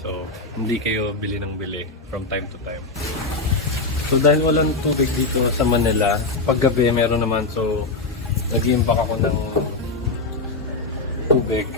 So, hindi kayo bili ng bili from time to time. So, dahil walang tubig dito sa Manila, paggabi meron naman. So, nag-iimbak ako ng tubig.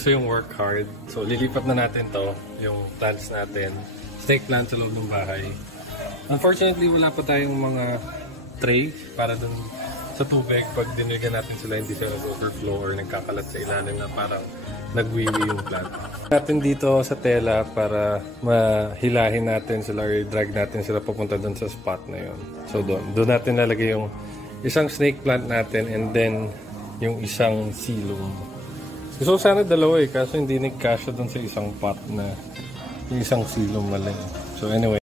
Gusto yung work hard. So, lilipat na natin to, yung plants natin. Snake plant sa loob ng bahay. Unfortunately, wala pa tayong mga tray para dun sa tubig. Pag diniligan natin sila, hindi sila nag-overflow or nagkakalat sa ilalim na parang nagwiwi yung plant. Natin dito sa tela para mahilahin natin sila or drag natin sila papunta dun sa spot na yun. So, doon natin lalagay yung isang snake plant natin and then yung isang silum. Gusto ko sana dalawa kaso hindi nagkasya dun sa isang pot na yung isang silum mali. So anyway.